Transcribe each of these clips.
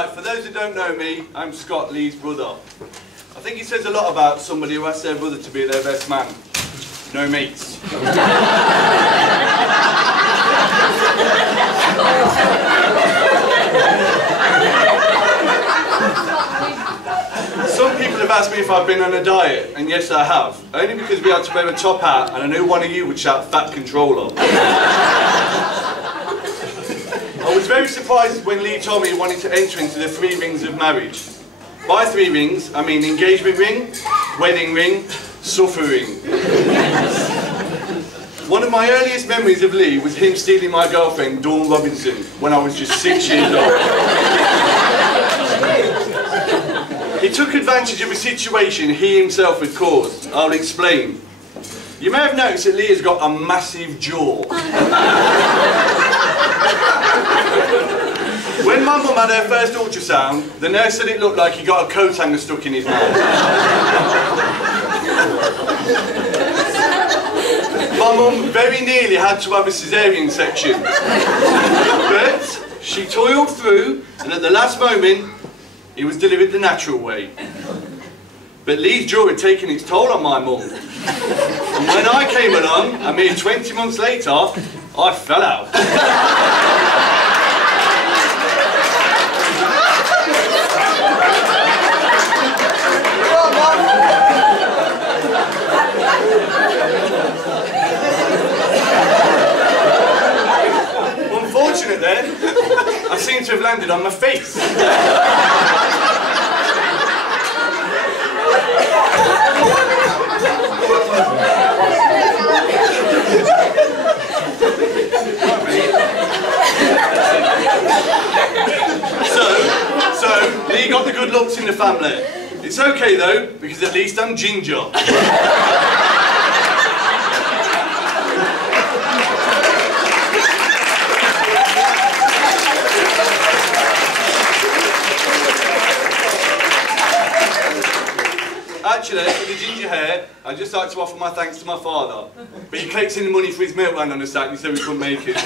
Right, for those who don't know me, I'm Scott, Lee's brother. I think it says a lot about somebody who asks their brother to be their best man. No mates. Some people have asked me if I've been on a diet, and yes I have. Only because we had to wear a top hat, and I knew one of you would shout "Fat Controller." I was very surprised when Lee told me he wanted to enter into the 3 rings of marriage. By 3 rings, I mean engagement ring, wedding ring, suffering. One of my earliest memories of Lee was him stealing my girlfriend, Dawn Robinson, when I was just 6 years old. He took advantage of a situation he himself had caused. I'll explain. You may have noticed that Lee has got a massive jaw. When my mum had her first ultrasound, the nurse said it looked like he got a coat hanger stuck in his mouth. My mum very nearly had to have a caesarean section. But she toiled through, and at the last moment, he was delivered the natural way. But Lee's jaw had taken its toll on my mum. And when I came along, a mere 20 months later, I fell out. Unfortunately, I seem to have landed on my face. So Lee got the good looks in the family. It's okay though, because at least I'm ginger. Actually, for the ginger hair, I'd just like to offer my thanks to my father. But he collects in the money for his milk run on a Saturday, so we couldn't make it.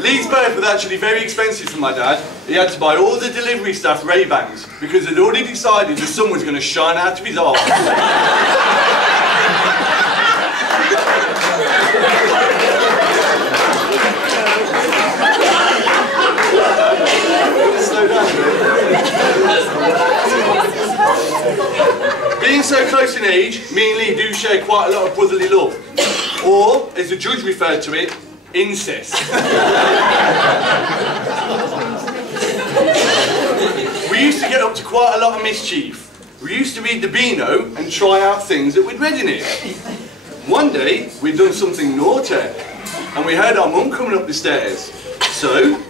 Lee's birth was actually very expensive for my dad. He had to buy all the delivery staff Ray-Bans because they'd already decided the sun was going to shine out of his arse. Being so close in age, me and Lee do share quite a lot of brotherly love. Or, as the judge referred to it, incest. We used to get up to quite a lot of mischief. We used to read the Beano and try out things that we'd read in it. One day, we'd done something naughty, and we heard our mum coming up the stairs. So,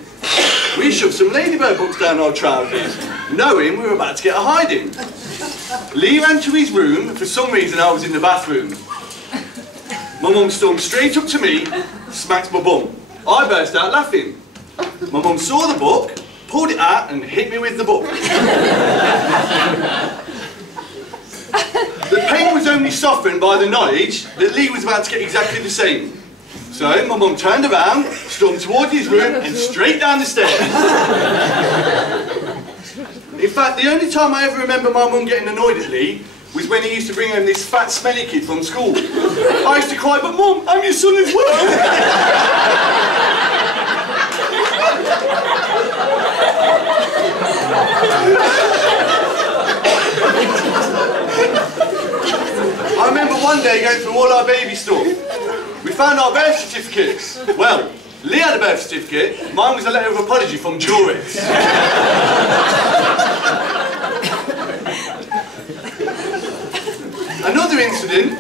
we shoved some Ladybird books down our trousers, knowing we were about to get a hiding. Lee ran to his room, and for some reason I was in the bathroom. My mum stormed straight up to me, smacked my bum. I burst out laughing. My mum saw the book, pulled it out and hit me with the book. The pain was only softened by the knowledge that Lee was about to get exactly the same. So my mum turned around, stormed towards his room and straight down the stairs. In fact, the only time I ever remember my mum getting annoyed at Lee was when he used to bring home this fat, smelly kid from school. I used to cry, "But Mum, I'm your son as well." I remember one day going through all our baby stuff. We found our birth certificates. Well, Lee had a birth certificate, mine was a letter of apology from Juris. Another incident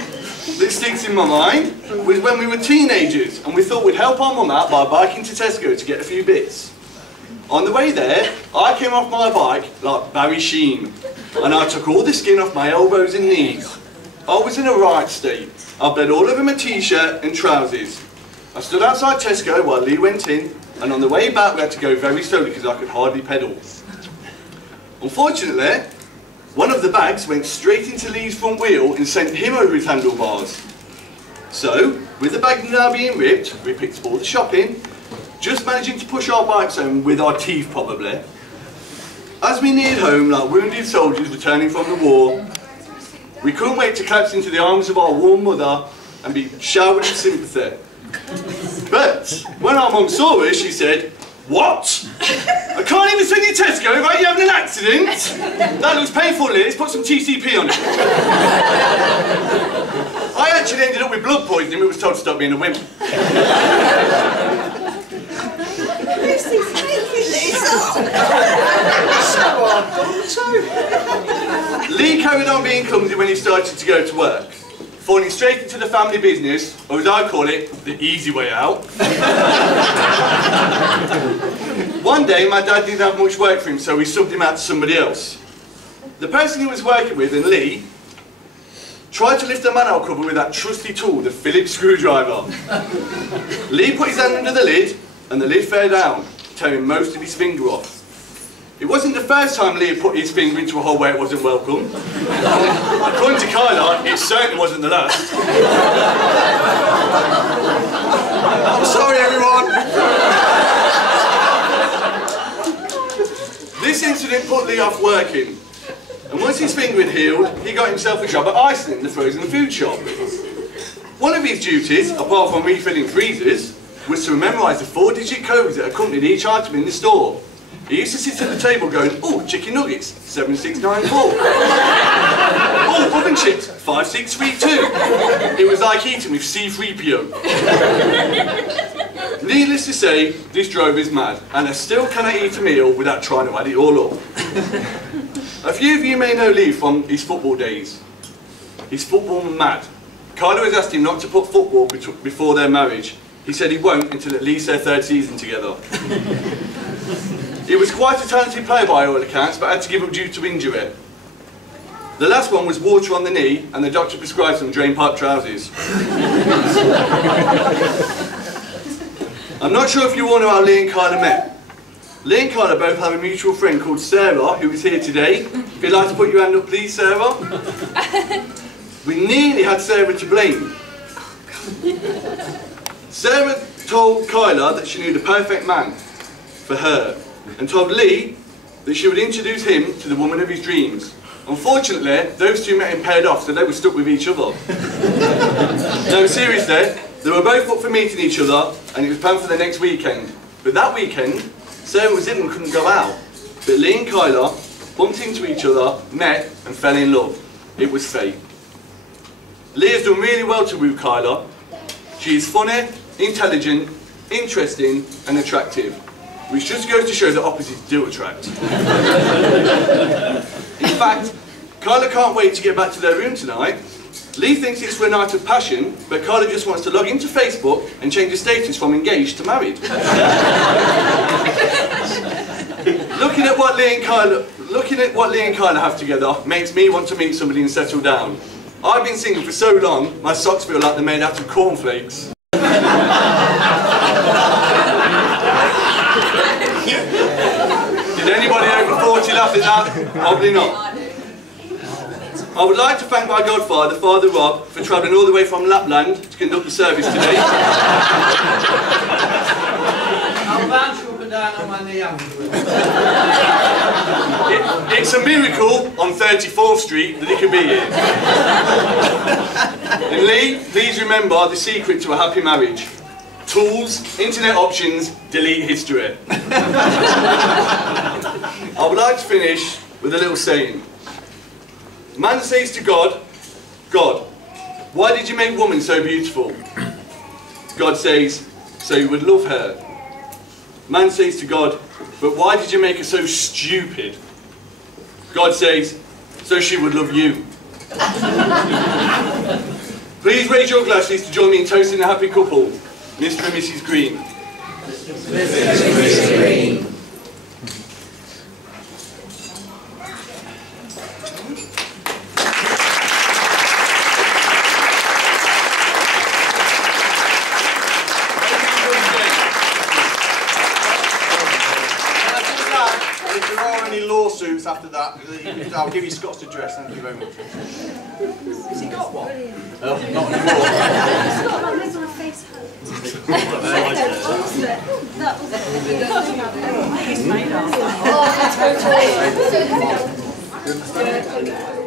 that sticks in my mind was when we were teenagers and we thought we'd help our mum out by biking to Tesco to get a few bits. On the way there, I came off my bike like Barry Sheen and I took all the skin off my elbows and knees. I was in a right state. I bled all over my t-shirt and trousers. I stood outside Tesco while Lee went in, and on the way back we had to go very slowly because I could hardly pedal. Unfortunately, one of the bags went straight into Lee's front wheel and sent him over his handlebars. So, with the bag now being ripped, we picked up all the shopping, just managing to push our bikes home with our teeth probably. As we neared home like wounded soldiers returning from the war, we couldn't wait to collapse into the arms of our warm mother and be showered with sympathy. But when our mum saw us, she said, "What? I can't even send you to Tesco without you having an accident? That looks painful, Liz. Put some TCP on it." I actually ended up with blood poisoning. We was told to stop being a wimp. Lee carried on being clumsy when he started to go to work, falling straight into the family business, or as I call it, the easy way out. One day my dad didn't have much work for him, so we subbed him out to somebody else. The person he was working with, and Lee, tried to lift the manhole cover with that trusty tool, the Phillips screwdriver. Lee put his hand under the lid, and the lid fell down, tearing most of his finger off. It wasn't the first time Lee had put his finger into a hole where it wasn't welcome. According to Kaila, it certainly wasn't the last. I'm sorry, everyone. This incident put Lee off working, and once his finger had healed, he got himself a job at Iceland, the frozen food shop. One of his duties, apart from refilling freezers, was to memorise the 4-digit codes that accompanied each item in the store. He used to sit at the table going, "Oh, chicken nuggets, 7694. Oh, oven chips, 5632. It was like eating with C3PO. Needless to say, this drove us mad, and I still cannot eat a meal without trying to add it all up. A few of you may know Lee from his football days. He's football mad. Kaila has asked him not to put football before their marriage. He said he won't until at least their 3rd season together. He was quite a talented player by all accounts, but had to give up due to injury. The last one was water on the knee, and the doctor prescribed some drain pipe trousers. I'm not sure if you all know how Lee and Kaila met. Lee and Kaila both have a mutual friend called Sarah, who is here today. If you'd like to put your hand up, please, Sarah. We nearly had Sarah to blame. Sarah told Kaila that she knew the perfect man for her, and told Lee that she would introduce him to the woman of his dreams. Unfortunately, those two met and paired off, so they were stuck with each other. No, seriously, they were both up for meeting each other, and it was planned for the next weekend. But that weekend, Sarah was ill and couldn't go out. But Lee and Kaila bumped into each other, met, and fell in love. It was fate. Lee has done really well to woo Kaila. She is funny, intelligent, interesting, and attractive. Which just goes to show that opposites do attract. In fact, Kaila can't wait to get back to their room tonight. Lee thinks it's for a night of passion, but Kaila just wants to log into Facebook and change the status from engaged to married. Looking at what Lee and Kaila have together makes me want to meet somebody and settle down. I've been single for so long, my socks feel like they're made out of cornflakes. Did anybody over 40 laugh at that? Probably not. I would like to thank my godfather, Father Rob, for travelling all the way from Lapland to conduct the service today. I'll bounce you up and down on my knee afterwards. It's a miracle on 34th Street that he can be here. And Lee, please remember the secret to a happy marriage. Tools, internet options, delete history. I would like to finish with a little saying. Man says to God, "God, why did you make woman so beautiful?" God says, "So you would love her." Man says to God, "But why did you make her so stupid?" God says, "So she would love you." Please raise your glasses to join me in toasting a happy couple. Mr. and Mrs. Green. Mr. and Mrs. Green. If there are any lawsuits after that, I'll give you Scott's address. Thank you very much. Has he got one? Not anymore. He's made us. Oh, totally.